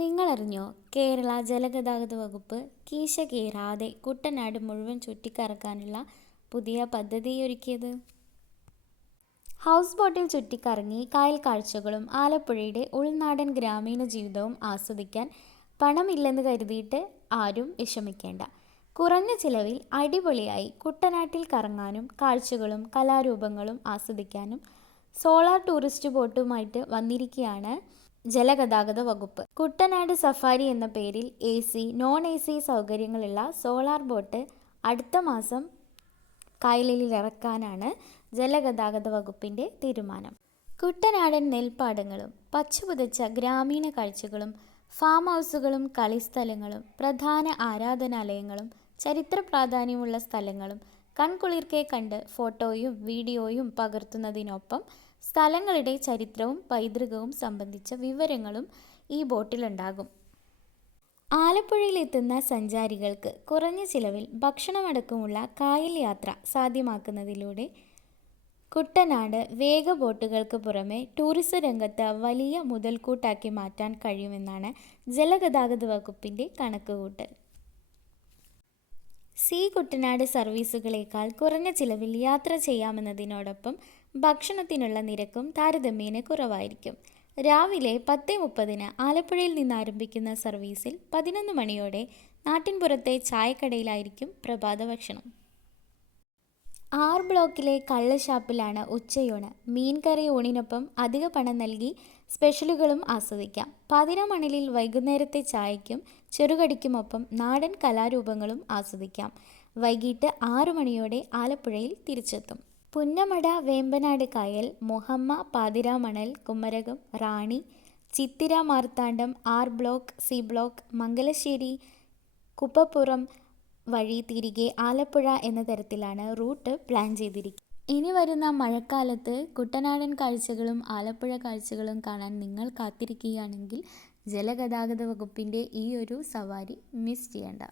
നിങ്ങളറിഞ്ഞോ? കേരള ജലഗതാഗത വകുപ്പ് കീശ കീറാതെ കുട്ടനാട് മുഴുവൻ ചുറ്റിക്കറക്കാനുള്ള പുതിയ പദ്ധതിയൊരുക്കിയത്. ഹൗസ് ബോട്ടിൽ ചുറ്റിക്കറങ്ങി കായൽ കാഴ്ചകളും ആലപ്പുഴയുടെ ഉൾനാടൻ ഗ്രാമീണ ജീവിതവും ആസ്വദിക്കാൻ പണമില്ലെന്ന് കരുതിയിട്ട് ആരും വിഷമിക്കേണ്ട. കുറഞ്ഞ ചിലവിൽ അടിപൊളിയായി കുട്ടനാട്ടിൽ കറങ്ങാനും കാഴ്ചകളും കലാരൂപങ്ങളും ആസ്വദിക്കാനും സോളാർ ടൂറിസ്റ്റ് ബോട്ടുമായിട്ട് വന്നിരിക്കുകയാണ് ജലഗതാഗത വകുപ്പ്. കുട്ടനാട് സഫാരി എന്ന പേരിൽ AC, non-AC സൗകര്യങ്ങളുള്ള സോളാർ ബോട്ട് അടുത്ത മാസം കായലിൽ ഇറക്കാനാണ് ജലഗതാഗത വകുപ്പിൻ്റെ തീരുമാനം. കുട്ടനാടൻ നെൽപ്പാടങ്ങളും പച്ചപുതച്ച ഗ്രാമീണ കാഴ്ചകളും ഫാം ഹൗസുകളും കളിസ്ഥലങ്ങളും പ്രധാന ആരാധനാലയങ്ങളും ചരിത്ര പ്രാധാന്യമുള്ള സ്ഥലങ്ങളും കൺകുളിർക്കെ കണ്ട് ഫോട്ടോയും വീഡിയോയും പകർത്തുന്നതിനൊപ്പം സ്ഥലങ്ങളുടെ ചരിത്രവും പൈതൃകവും സംബന്ധിച്ച വിവരങ്ങളും ഈ ബോട്ടിലുണ്ടാകും. ആലപ്പുഴയിലെത്തുന്ന സഞ്ചാരികൾക്ക് കുറഞ്ഞ ചിലവിൽ ഭക്ഷണമടക്കമുള്ള കായൽ യാത്ര സാധ്യമാക്കുന്നതിലൂടെ കുട്ടനാട് വേഗ ബോട്ടുകൾക്ക് പുറമെ ടൂറിസം രംഗത്ത് വലിയ മുതൽക്കൂട്ടാക്കി മാറ്റാൻ കഴിയുമെന്നാണ് ജലഗതാഗത വകുപ്പിൻ്റെ കണക്കുകൂട്ടൽ. സീ കുട്ടനാട് സർവീസുകളേക്കാൾ കുറഞ്ഞ ചിലവിൽ യാത്ര ചെയ്യാമെന്നതിനോടൊപ്പം ഭക്ഷണത്തിനുള്ള നിരക്കും താരതമ്യേന കുറവായിരിക്കും. രാവിലെ 10:30 ആലപ്പുഴയിൽ നിന്ന് ആരംഭിക്കുന്ന സർവീസിൽ 11 മണിയോടെ നാട്ടിൻപുറത്തെ ചായക്കടയിലായിരിക്കും പ്രഭാത ഭക്ഷണം. R ബ്ലോക്കിലെ കള്ളുഷാപ്പിലാണ് ഉച്ചയൂണ്. മീൻകറി ഊണിനൊപ്പം അധിക പണം നൽകി സ്പെഷ്യലുകളും ആസ്വദിക്കാം. പാതിരാമണലിൽ വൈകുന്നേരത്തെ ചായയ്ക്കും ചെറുകടിക്കുമൊപ്പം നാടൻ കലാരൂപങ്ങളും ആസ്വദിക്കാം. വൈകിട്ട് 6 മണിയോടെ ആലപ്പുഴയിൽ തിരിച്ചെത്തും. പുന്നമട, വേമ്പനാട് കായൽ, Muhamma, Pathiramanal, Kumarakom, Rani, Chithira, Marthandam, R block, C block, Mangalassery, Kuppappuram വഴി തിരികെ ആലപ്പുഴ എന്ന തരത്തിലാണ് റൂട്ട് പ്ലാൻ ചെയ്തിരിക്കുന്നത്. ഇനി വരുന്ന മഴക്കാലത്ത് കുട്ടനാടൻ കാഴ്ചകളും ആലപ്പുഴ കാഴ്ചകളും കാണാൻ നിങ്ങൾ കാത്തിരിക്കുകയാണെങ്കിൽ ജലഗതാഗത വകുപ്പിൻ്റെ ഈ ഒരു സവാരി മിസ് ചെയ്യണ്ട.